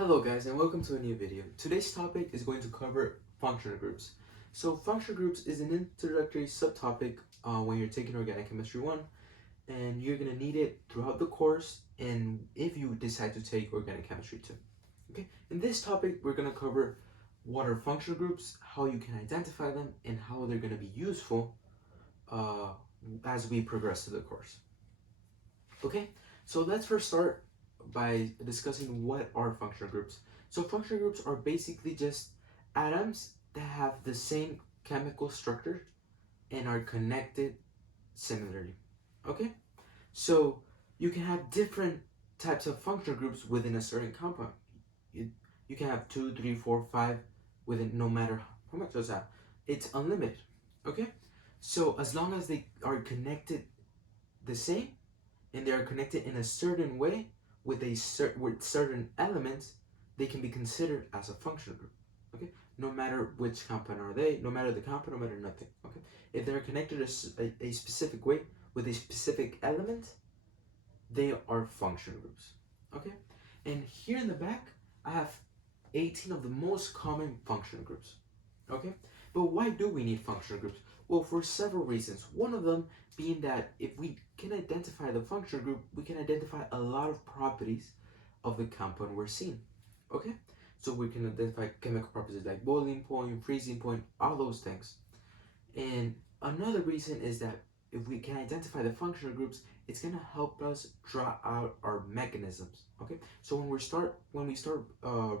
Hello guys and welcome to a new video. Today's topic is going to cover functional groups. So functional groups is an introductory subtopic when you're taking Organic Chemistry 1, and you're going to need it throughout the course and if you decide to take Organic Chemistry 2. Okay, in this topic we're going to cover what are functional groups, how you can identify them, and how they're going to be useful as we progress through the course. Okay, so let's first start by discussing what are functional groups. So functional groups are basically just atoms that have the same chemical structure and are connected similarly. Okay, so you can have different types of functional groups within a certain compound. You can have 2, 3, 4, 5 within, no matter how much is that. It's unlimited. Okay, so as long as they are connected the same and they are connected in a certain way with certain elements, they can be considered as a functional group. Okay, no matter which compound are they, no matter the compound, no matter nothing. Okay, if they're connected a specific way with a specific element, they are functional groups. Okay, and here in the back I have 18 of the most common functional groups. Okay, but why do we need functional groups? Well, for several reasons. One of them being that if we can identify the functional group, we can identify a lot of properties of the compound we're seeing. Okay, so we can identify chemical properties like boiling point, freezing point, all those things. And another reason is that if we can identify the functional groups, it's gonna help us draw out our mechanisms. Okay, so when we start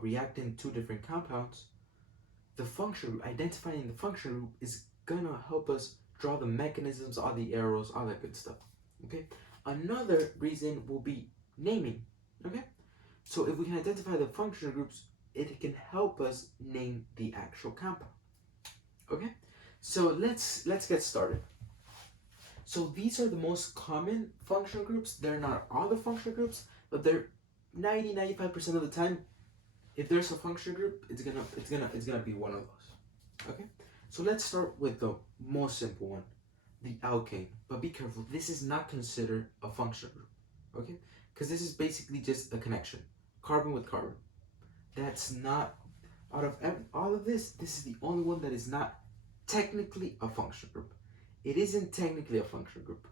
reacting two different compounds, the function identifying the functional group is gonna help us draw the mechanisms, all the arrows, all that good stuff. Okay, another reason will be naming. Okay, so if we can identify the functional groups, it can help us name the actual compound. Okay, so let's get started. So these are the most common functional groups. They're not all the functional groups, but they're 95% of the time, if there's a functional group, it's gonna be one of those. Okay, so let's start with the most simple one, the alkane. But be careful, this is not considered a functional group. Okay, because this is basically just a connection, carbon with carbon. That's not, out of all of this is the only one that is not technically a functional group. It isn't technically a functional group.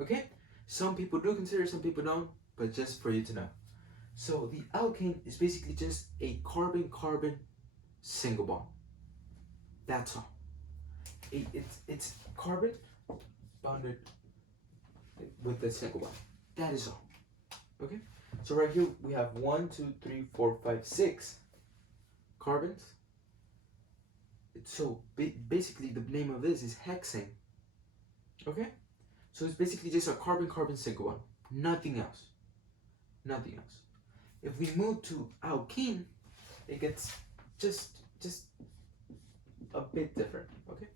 Okay, some people do consider, some people don't, but just for you to know. So the alkane is basically just a carbon-carbon single bond. That's all. It's carbon bonded with a single bond. That is all. Okay. So right here we have 1, 2, 3, 4, 5, 6 carbons. So basically the name of this is hexane. Okay. So it's basically just a carbon-carbon single bond. Nothing else. Nothing else. If we move to alkene, it gets just a bit different. Okay,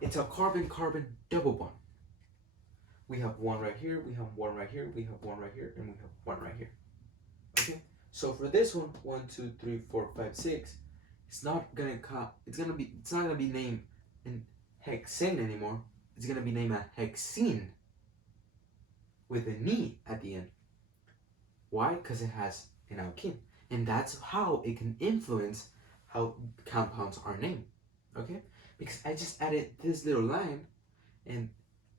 it's a carbon-carbon double bond. We have one right here, we have one right here, we have one right here, and we have one right here. Okay, so for this one, 1, 2, 3, 4, 5, 6, it's not gonna be named in hexane anymore. It's gonna be named a hexene with an e at the end. Why? Because it has an alkene, and that's how it can influence how compounds are named. Okay, because I just added this little line, and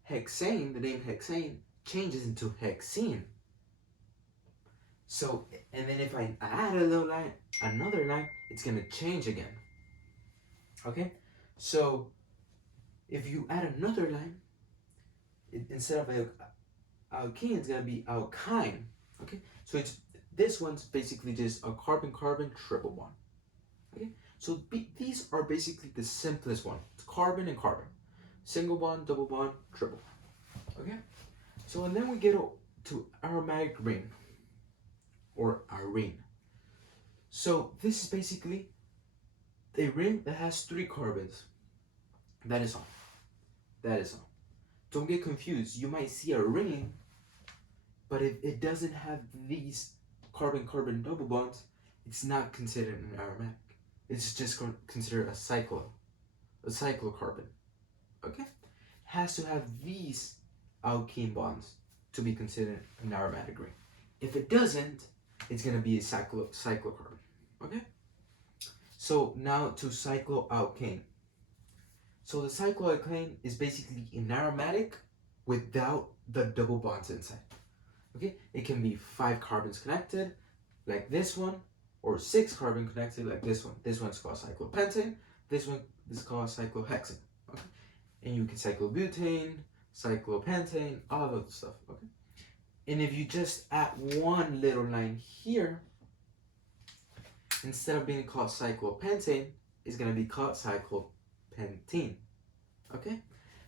hexane, the name hexane, changes into hexene. So, and then if I add a little line, another line, it's gonna change again. Okay, so if you add another line, instead of alkene, it's gonna be alkyne. Okay, so this one's basically just a carbon-carbon triple bond. Okay, so these are basically the simplest one. It's carbon and carbon, single bond, double bond, triple. Okay, so and then we get to aromatic ring or arene. So this is basically a ring that has 3 carbons. That is all. That is all. Don't get confused. You might see a ring, but if it doesn't have these carbon-carbon double bonds, it's not considered an aromatic. It's just considered a cyclocarbon. Okay? It has to have these alkene bonds to be considered an aromatic ring. If it doesn't, it's going to be a cyclocarbon. Okay? So now to cycloalkane. So the cycloalkane is basically an aromatic without the double bonds inside. Okay? It can be 5 carbons connected, like this one, or 6 carbon connected, like this one. This one's called cyclopentane. This one is called cyclohexane. Okay? And you can cyclobutane, cyclopentane, all of the stuff. Okay? And if you just add one little line here, instead of being called cyclopentane, it's going to be called cyclopentene. Okay?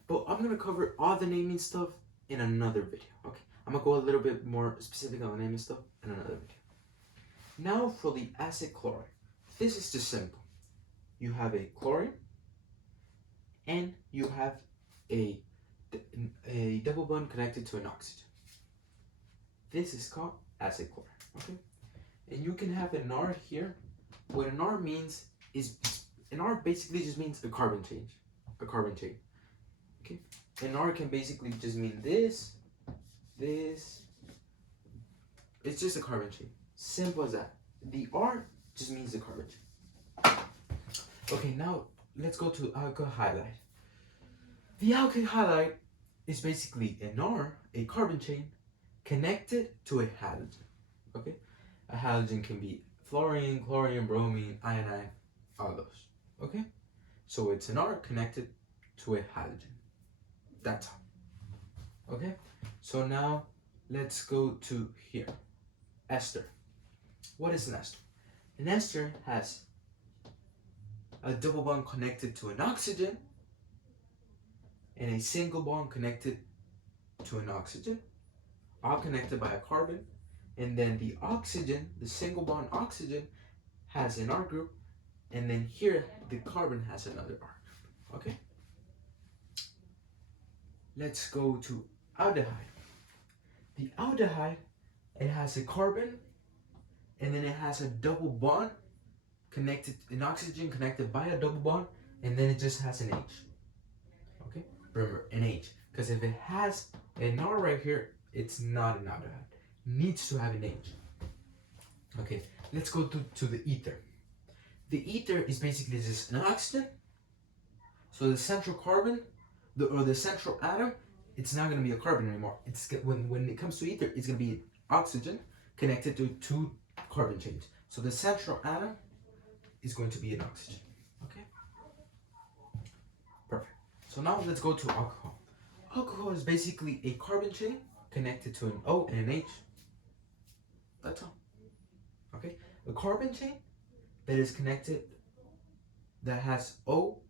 But I'm going to cover all the naming stuff in another video. Okay? I'm going to go a little bit more specific on the naming stuff in another video. Now for the acid chloride. This is just simple. You have a chlorine and you have a double bond connected to an oxygen. This is called acid chloride. Okay? And you can have an R here. What an R means is, an R basically just means a carbon change. A carbon chain. Okay? An R can basically just mean this. It's just a carbon chain. Simple as that. The R just means the carbon chain. Okay, now let's go to alkyl halide. The alkyl halide is basically an R, a carbon chain, connected to a halogen. Okay? A halogen can be fluorine, chlorine, bromine, iodine, all those. Okay? So it's an R connected to a halogen. That's all. Okay? So now let's go to here. Ester. What is an ester? An ester has a double bond connected to an oxygen and a single bond connected to an oxygen, all connected by a carbon. And then the oxygen, the single bond oxygen, has an R group, and then here the carbon has another R group. Okay? Let's go to aldehyde. The aldehyde, it has a carbon, and then it has a double bond connected, an oxygen connected by a double bond, and then it just has an H. Okay? Remember, an H. Because if it has an R right here, it's not an aldehyde. Needs to have an H. Okay, let's go to the ether. The ether is basically just an oxygen. So the central carbon, the central atom, it's not going to be a carbon anymore. It's when it comes to ether, it's going to be oxygen connected to 2 carbon chains. So the central atom is going to be an oxygen. Okay? Perfect. So now let's go to alcohol. Alcohol is basically a carbon chain connected to an O and an H. That's all. Okay? A carbon chain that is connected, that has O,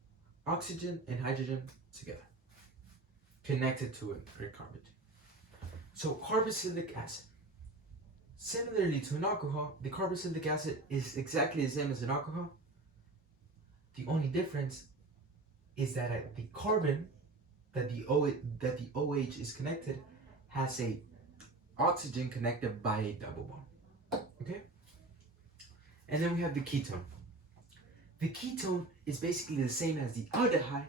oxygen, and hydrogen together. Connected to a carbon chain. So carboxylic acid. Similarly to an alcohol, the carboxylic acid is exactly the same as an alcohol. The only difference is that the carbon that the OH is connected has a oxygen connected by a double bond. Okay? And then we have the ketone. The ketone is basically the same as the aldehyde,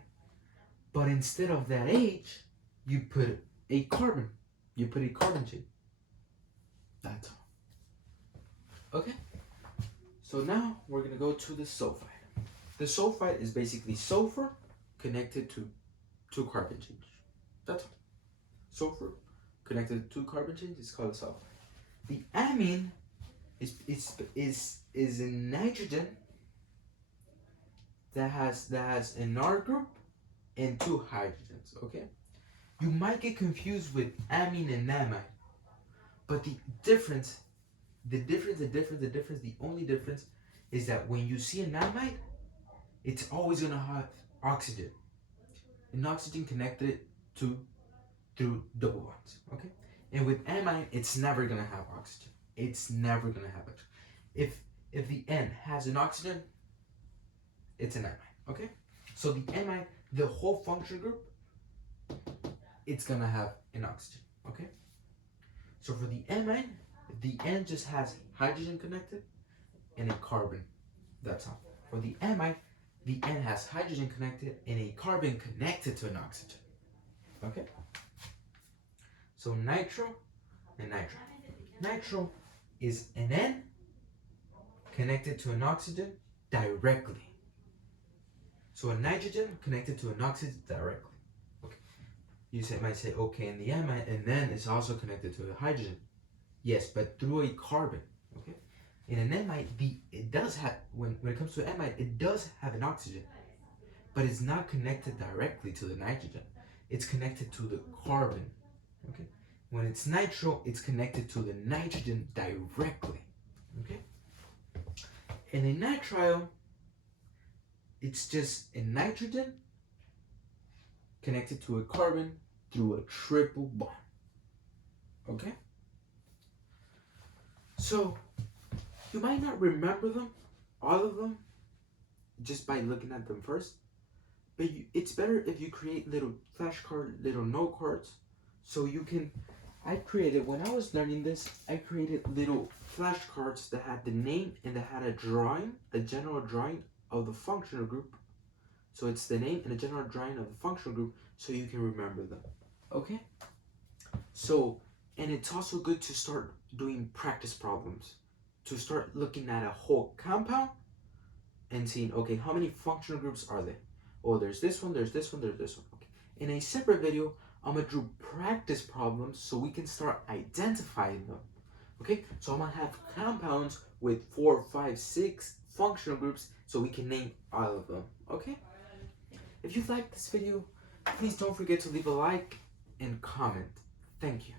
but instead of that H, you put a carbon. You put a carbon chain. That's all. Okay? So now we're going to go to the sulfide. The sulfide is basically sulfur connected to 2 carbon chains. That's all. Sulfur connected to 2 carbon chains is called a sulfide. The amine is a nitrogen that has an R group and 2 hydrogens. Okay, you might get confused with amine and amide, but the only difference is that when you see an amide, it's always gonna have oxygen, an oxygen connected to through double bonds. Okay, and with amide, it's never gonna have oxygen. It's never gonna have it. If the N has an oxygen, it's an amide. Okay, so the amide, the whole function group, it's gonna have an oxygen. Okay, so for the amide, the N just has hydrogen connected and a carbon. That's all. For the amide, the N has hydrogen connected and a carbon connected to an oxygen. Okay, so nitro and nitro. Nitro is an N connected to an oxygen directly. So a nitrogen connected to an oxygen directly. Okay. You might say, okay, and the amide, and then it's also connected to a hydrogen. Yes, but through a carbon. Okay. In an amide, it does have, when it comes to amide, it does have an oxygen, but it's not connected directly to the nitrogen. It's connected to the carbon. Okay. When it's nitro, it's connected to the nitrogen directly. Okay. In a nitrile, it's just a nitrogen connected to a carbon through a triple bond. Okay? So, you might not remember them, all of them, just by looking at them first. But it's better if you create little flashcard, little note cards, so you can. When I was learning this, I created little flashcards that had the name and that had a drawing, a general drawing of the functional group. So it's the name and a general drawing of the functional group, so you can remember them. Okay? So, and it's also good to start doing practice problems, to start looking at a whole compound and seeing, okay, how many functional groups are there? Oh, there's this one, there's this one, there's this one. Okay. In a separate video, I'm gonna do practice problems so we can start identifying them. Okay, so I'm gonna have compounds with 4, 5, 6 functional groups so we can name all of them. Okay? If you liked this video, please don't forget to leave a like and comment. Thank you.